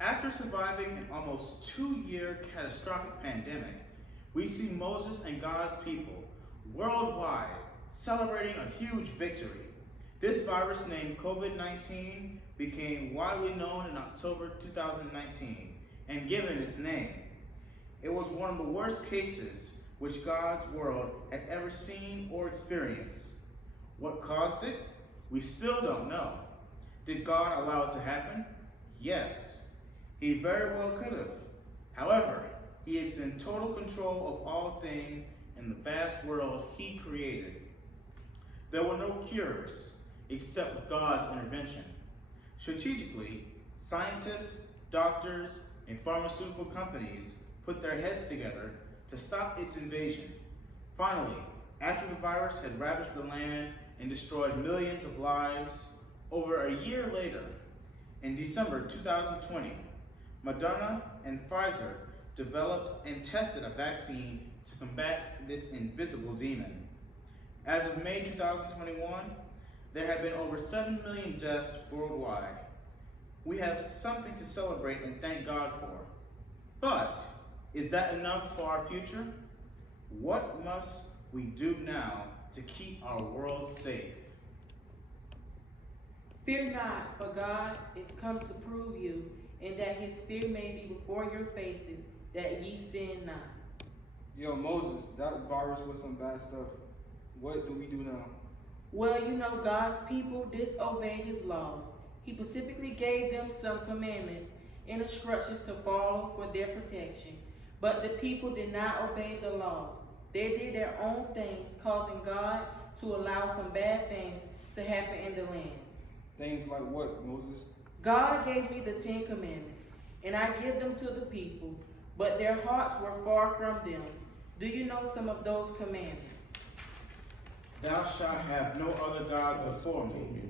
After surviving an almost 2-year catastrophic pandemic, we see Moses and God's people worldwide celebrating a huge victory. This virus named COVID-19 became widely known in October 2019 and given its name. It was one of the worst cases which God's world had ever seen or experienced. What caused it? We still don't know. Did God allow it to happen? Yes, he very well could have. However, he is in total control of all things in the vast world he created. There were no cures except with God's intervention. Strategically, scientists, doctors, and pharmaceutical companies put their heads together to stop its invasion. Finally, after the virus had ravaged the land and destroyed millions of lives, over a year later, in December 2020, Moderna and Pfizer developed and tested a vaccine to combat this invisible demon. As of May 2021, there have been over 7 million deaths worldwide. We have something to celebrate and thank God for. But is that enough for our future? What must we do now to keep our world safe? Fear not, for God is come to prove you, and that his fear may be before your faces, that ye sin not. Yo, Moses, that virus was some bad stuff. What do we do now? Well, you know, God's people disobeyed his laws. He specifically gave them some commandments and instructions to follow for their protection. But the people did not obey the laws. They did their own things, causing God to allow some bad things to happen in the land. Things like what, Moses? God gave me the 10 commandments, and I give them to the people, but their hearts were far from them. Do you know some of those commandments? Thou shalt have no other gods before me.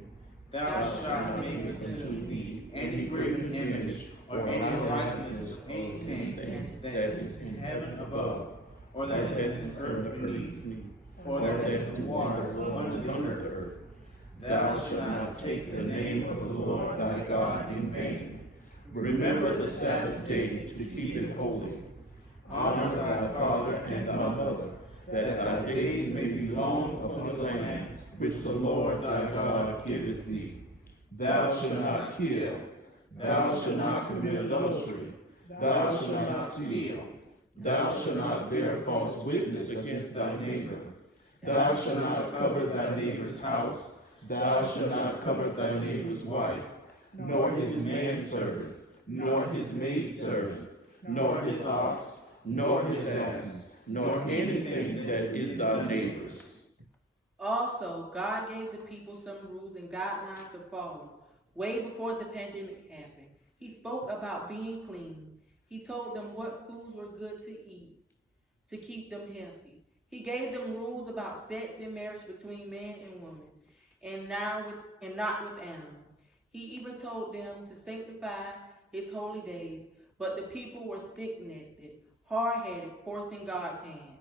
Thou shalt not make unto thee any graven image or any likeness of anything that is in heaven above, or that is in earth beneath, or that is in water under the earth. Thou shalt not take the name of the Lord thy God in vain. Remember the Sabbath day to keep it holy. Honor thy father and thy mother, that thy days may be long upon the land which the Lord thy God giveth thee. Thou shalt not kill. Thou shalt not commit adultery. Thou shalt not steal. Thou shalt not bear false witness against thy neighbor. Thou shalt not cover thy neighbor's house. Thou shalt not cover thy neighbor's wife, nor his manservant, nor his maidservant, nor his ox, nor his ass, nor anything that is thy neighbor's. Also, God gave the people some rules and guidelines to follow way before the pandemic happened. He spoke about being clean. He told them what foods were good to eat to keep them healthy. He gave them rules about sex and marriage between man and woman, and not with animals. He even told them to sanctify his holy days, but the people were stiff-necked, hard-headed, forcing God's hand.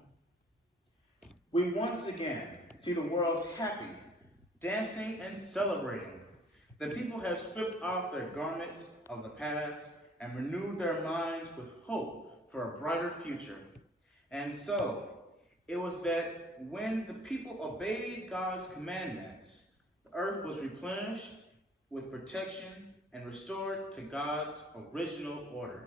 We once again see the world happy, dancing and celebrating. The people have stripped off their garments of the past and renewed their minds with hope for a brighter future. And so, it was that when the people obeyed God's commandments, the earth was replenished with protection and restored to God's original order.